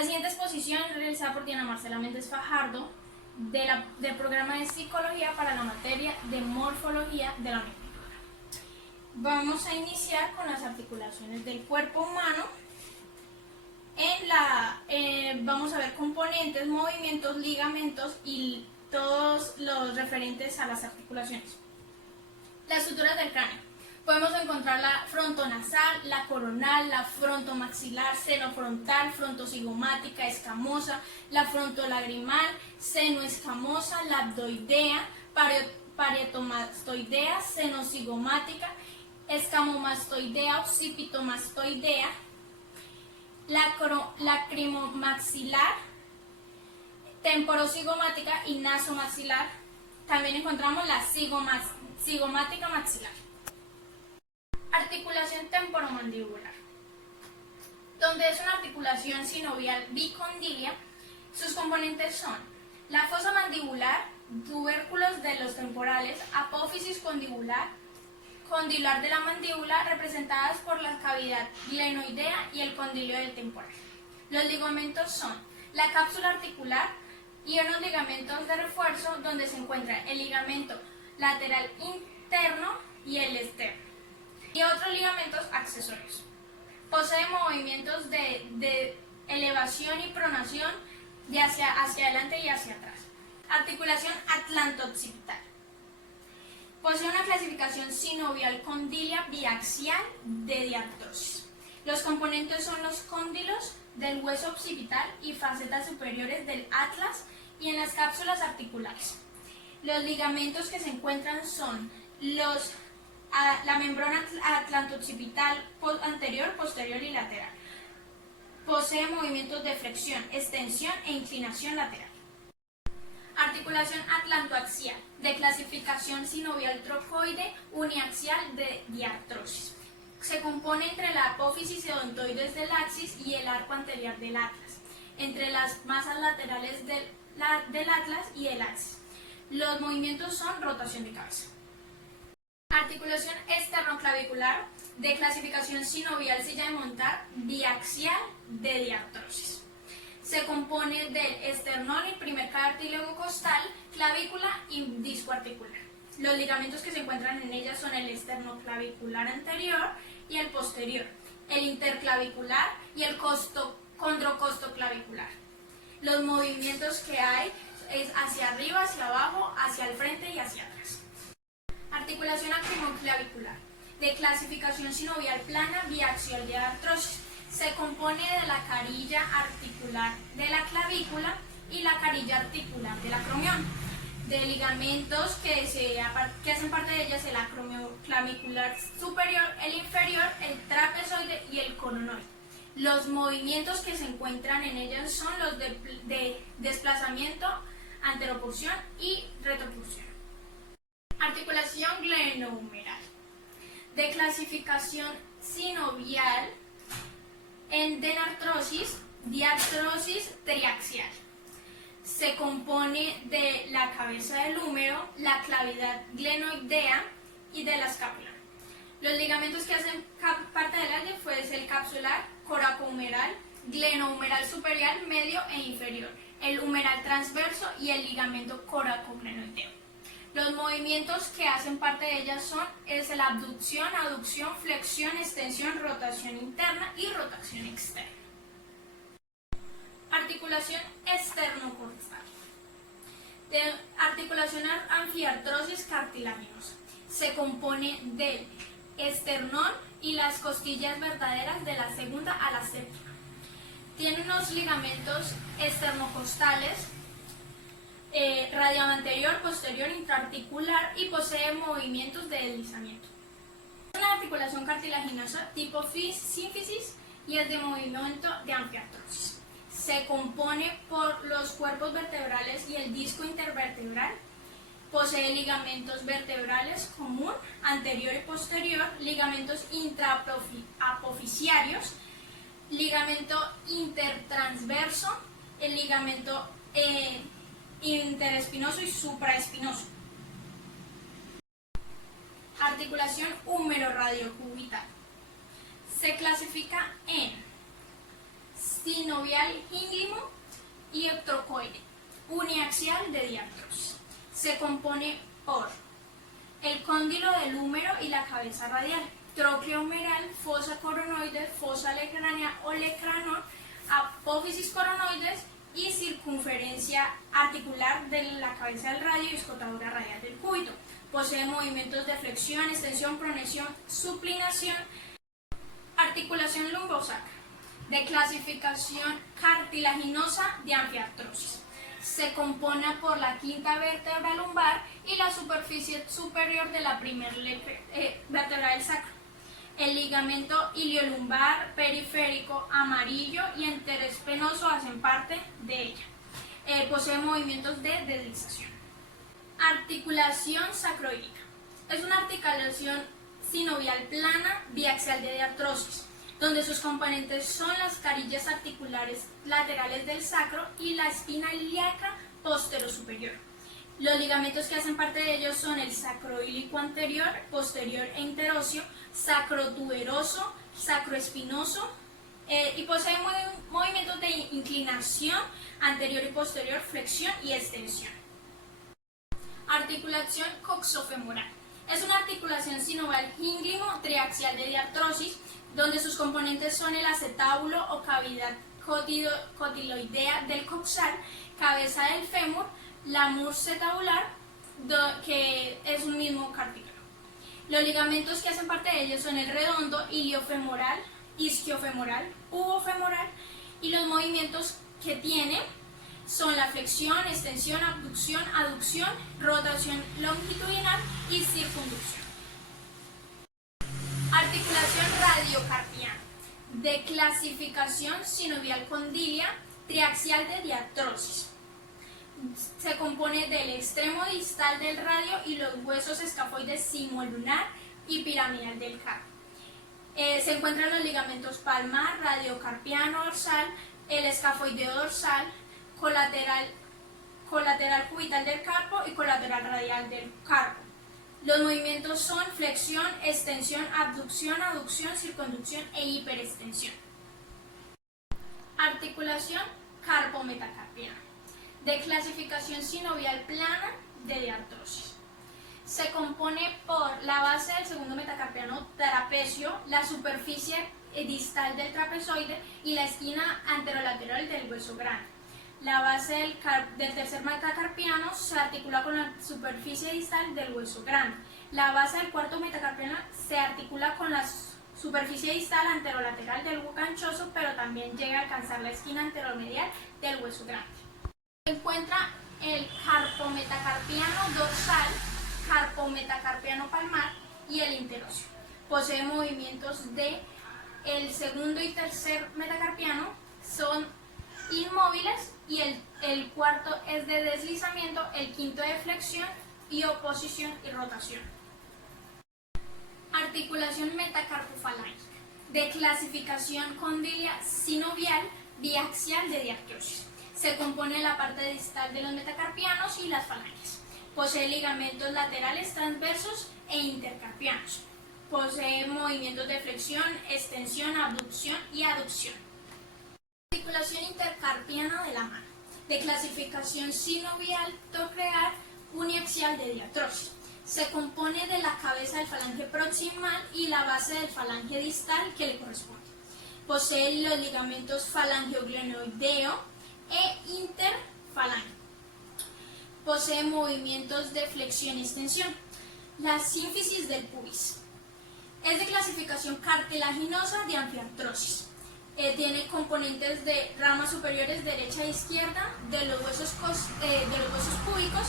La siguiente exposición es realizada por Diana Marcela Méndez Fajardo del programa de Psicología para la materia de Morfología de la Unión. Vamos a iniciar con las articulaciones del cuerpo humano. Vamos a ver componentes, movimientos, ligamentos y todos los referentes a las articulaciones. Las estructuras del cráneo. Podemos encontrar la frontonasal, la coronal, la frontomaxilar, senofrontal, frontocigomática, escamosa, la frontolagrimal, senoescamosa, labdoidea, parietomastoidea, senocigomática, escamomastoidea, occipitomastoidea, lacrimomaxilar, temporocigomática y nasomaxilar. También encontramos la cigomática maxilar. Articulación temporomandibular. Donde es una articulación sinovial bicondilia, sus componentes son la fosa mandibular, tubérculos de los temporales, apófisis condibular, condilar de la mandíbula, representadas por la cavidad glenoidea y el condilio del temporal. Los ligamentos son la cápsula articular y unos ligamentos de refuerzo donde se encuentra el ligamento lateral interno y el externo, y otros ligamentos accesorios. Posee movimientos de elevación y pronación de hacia adelante y hacia atrás. Articulación atlanto-occipital. Posee una clasificación sinovial condilia biaxial de diartrosis. Los componentes son los cóndilos del hueso occipital y facetas superiores del atlas y en las cápsulas articulares. Los ligamentos que se encuentran son la membrana atlanto-occipital anterior, posterior y lateral. Posee movimientos de flexión, extensión e inclinación lateral. Articulación atlantoaxial, de clasificación sinovial trocoide uniaxial de diartrosis. Se compone entre la apófisis y odontoides del axis y el arco anterior del atlas, entre las masas laterales del atlas y el axis. Los movimientos son rotación de cabeza. Articulación esternoclavicular, de clasificación sinovial silla de montar biaxial de diartrosis. Se compone del esternón, el primer cartílago costal, clavícula y disco articular. Los ligamentos que se encuentran en ella son el esternoclavicular anterior y el posterior, el interclavicular y el condrocostoclavicular. Los movimientos que hay es hacia arriba, hacia abajo, hacia el frente y hacia atrás. Articulación acrimoclavicular, de clasificación sinovial plana biaxial de artrosis. Se compone de la carilla articular de la clavícula y la carilla articular del acromión, de ligamentos que hacen parte de ellas el acromioclavicular superior, el inferior, el trapezoide y el coronoide. Los movimientos que se encuentran en ellas son los de desplazamiento, anteropulsión y retropulsión. Articulación glenohumeral, de clasificación sinovial en denartrosis, diartrosis triaxial. Se compone de la cabeza del húmero, la clavidad glenoidea y de la escápula. Los ligamentos que hacen parte del área es el capsular, coracohumeral, glenohumeral superior, medio e inferior, el humeral transverso y el ligamento coracoglenoideo. Los movimientos que hacen parte de ellas son la abducción, aducción, flexión, extensión, rotación interna y rotación externa. Articulación esternocostal, de articulación anfiartrosis cartilaginosa. Se compone del esternón y las costillas verdaderas de la segunda a la séptima. Tiene unos ligamentos esternocostales, radial anterior, posterior, intraarticular y posee movimientos de deslizamiento. Es una articulación cartilaginosa tipo sínfisis y es de movimiento de anfiartrosis. Se compone por los cuerpos vertebrales y el disco intervertebral. Posee ligamentos vertebrales común, anterior y posterior, ligamentos intraapofisiarios, ligamento intertransverso, el ligamento interespinoso y supraespinoso. Articulación húmero-radiocubital. Se clasifica en sinovial ínglimo y trocoide, uniaxial de diartrosis. Se compone por el cóndilo del húmero y la cabeza radial, trócleo humeral, fosa coronoide, fosa olecránea o olecranor, apófisis coronoides y circunferencia articular de la cabeza del radio y escotadura radial del cúbito. Posee movimientos de flexión, extensión, pronación, suplinación. Articulación lumbosacra, de clasificación cartilaginosa de anfiartrosis. Se compone por la quinta vértebra lumbar y la superficie superior de la primera vértebra del sacro. El ligamento iliolumbar, periférico, amarillo y interespinoso hacen parte de ella. Posee movimientos de deslización. Articulación sacroiliaca. Es una articulación sinovial plana biaxial de diartrosis, donde sus componentes son las carillas articulares laterales del sacro y la espina ilíaca posterior-superior. Los ligamentos que hacen parte de ellos son el sacroiliaco anterior, posterior e interóseo, sacrotuberoso, sacroespinoso, y posee movimientos de inclinación anterior y posterior, flexión y extensión. Articulación coxofemoral. Es una articulación sinovial ínglimo triaxial de diartrosis, donde sus componentes son el acetábulo o cavidad cotiloidea del coxal, cabeza del fémur, la mursa tabular, que es un mismo cartílago. Los ligamentos que hacen parte de ellos son el redondo, iliofemoral, isquiofemoral, ubofemoral, y los movimientos que tiene son la flexión, extensión, abducción, aducción, rotación longitudinal y circunducción. Articulación radiocarpiana, de clasificación sinovial condilia triaxial de diartrosis. Se compone del extremo distal del radio y los huesos escafoides simolunar y piramidal del carpo. Se encuentran los ligamentos palmar, radiocarpiano dorsal, el escafoideo dorsal, colateral cubital del carpo y colateral radial del carpo. Los movimientos son flexión, extensión, abducción, aducción, circunducción e hiperextensión. Articulación carpometacarpiana, de clasificación sinovial plana de diartrosis. Se compone por la base del segundo metacarpiano trapecio, la superficie distal del trapezoide y la esquina anterolateral del hueso grande. La base del tercer metacarpiano se articula con la superficie distal del hueso grande. La base del cuarto metacarpiano se articula con la superficie distal anterolateral del hueso ganchoso, pero también llega a alcanzar la esquina anteromedial del hueso grande. Se encuentra el carpometacarpiano dorsal, carpometacarpiano palmar y el interóseo. Posee movimientos de el segundo y tercer metacarpiano, son inmóviles, y el cuarto es de deslizamiento, el quinto de flexión y oposición y rotación. Articulación metacarpofalángica, de clasificación condilia sinovial biaxial de diartrosis. Se compone de la parte distal de los metacarpianos y las falanges. Posee ligamentos laterales transversos e intercarpianos. Posee movimientos de flexión, extensión, abducción y aducción. Articulación intercarpiana de la mano, de clasificación sinovial troclear uniaxial de diartrosis. Se compone de la cabeza del falange proximal y la base del falange distal que le corresponde. Posee los ligamentos falangioglenoideo e interfalange. Posee movimientos de flexión y extensión. La sínfisis del pubis. Es de clasificación cartilaginosa de anfiartrosis. Tiene componentes de ramas superiores derecha e izquierda de los huesos púbicos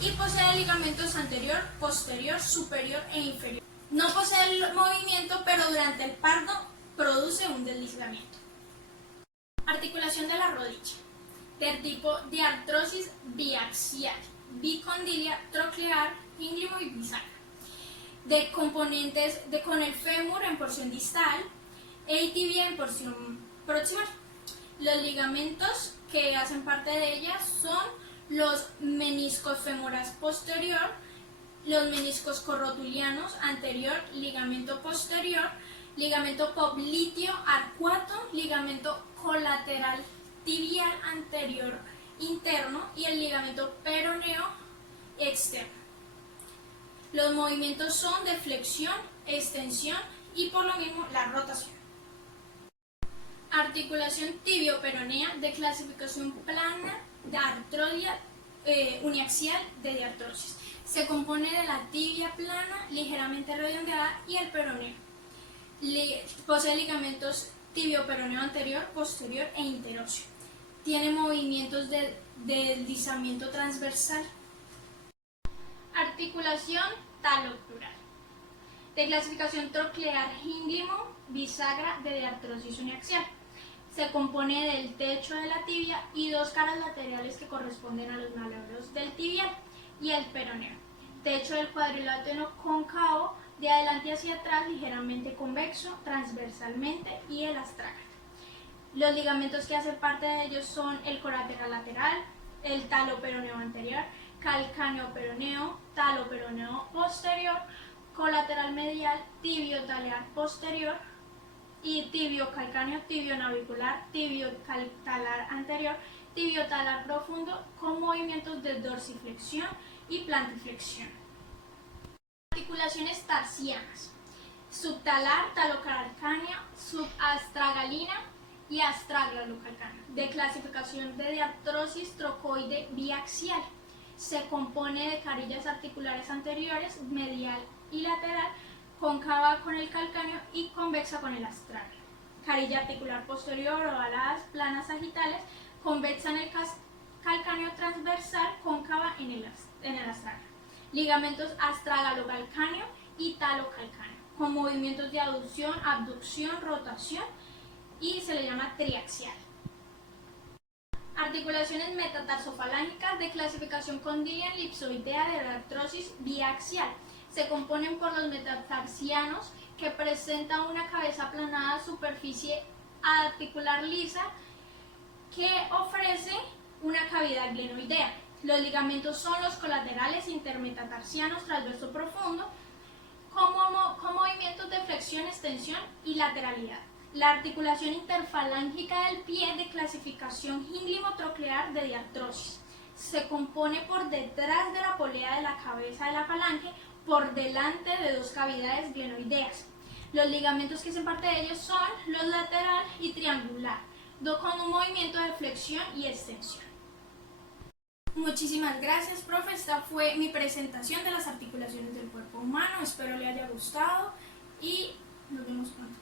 y posee ligamentos anterior, posterior, superior e inferior. No posee el movimiento, pero durante el parto produce un deslizamiento. Articulación de la rodilla, del tipo de artrosis biaxial, bicondilia, troclear, ínglimo y bisagra. De componentes con el fémur en porción distal e tibia en porción proximal. Los ligamentos que hacen parte de ella son los meniscos femorales posterior, los meniscos corrotulianos anterior, ligamento posterior, ligamento popliteo arcuato, ligamento colateral tibial anterior interno y el ligamento peroneo externo. Los movimientos son de flexión, extensión y por lo mismo la rotación. Articulación tibio-peronea de clasificación plana de artrodia uniaxial de diartrosis. Se compone de la tibia plana, ligeramente redondeada, y el peroneo. Posee ligamentos tibio-peroneo anterior, posterior e interóseo. Tiene movimientos de deslizamiento transversal. Articulación talocrural de clasificación troclear-gínglimo bisagra de diartrosis uniaxial. Se compone del techo de la tibia y dos caras laterales que corresponden a los malebros del tibial y el peroneo. Techo del cuadrilátero cóncavo de adelante hacia atrás, ligeramente convexo, transversalmente, y el astrágalo. Los ligamentos que hacen parte de ellos son el colateral lateral, el taloperoneo anterior, calcáneo-peroneo, taloperoneo posterior, colateral medial, tibio-talar posterior y tibio-calcáneo, tibio-navicular, tibio-talar anterior, tibio-talar profundo, con movimientos de dorsiflexión y plantiflexión. Articulaciones tarsianas: subtalar, talocalcánea, subastragalina y astragalocalcánea, de clasificación de diartrosis trocoide biaxial. Se compone de carillas articulares anteriores, medial y lateral, cóncava con el calcáneo y convexa con el astrágalo. Carilla articular posterior, ovaladas, planas sagitales, convexa en el calcáneo transversal, cóncava en el astrágalo. Ligamentos astragalocalcáneo y talocalcáneo, con movimientos de aducción, abducción, rotación, y se le llama triaxial. Articulaciones metatarsofalángicas de clasificación condiliar-elipsoidea de artrosis biaxial. Se componen por los metatarsianos, que presentan una cabeza aplanada, superficie articular lisa, que ofrece una cavidad glenoidea. Los ligamentos son los colaterales intermetatarsianos transverso profundo, con movimientos de flexión, extensión y lateralidad. La articulación interfalángica del pie de clasificación gínglimo-troclear de diartrosis. Se compone por detrás de la polea de la cabeza de la falange, por delante de dos cavidades glenoideas. Los ligamentos que hacen parte de ellos son los lateral y triangular, con un movimiento de flexión y extensión. Muchísimas gracias, profe. Esta fue mi presentación de las articulaciones del cuerpo humano. Espero le haya gustado y nos vemos pronto.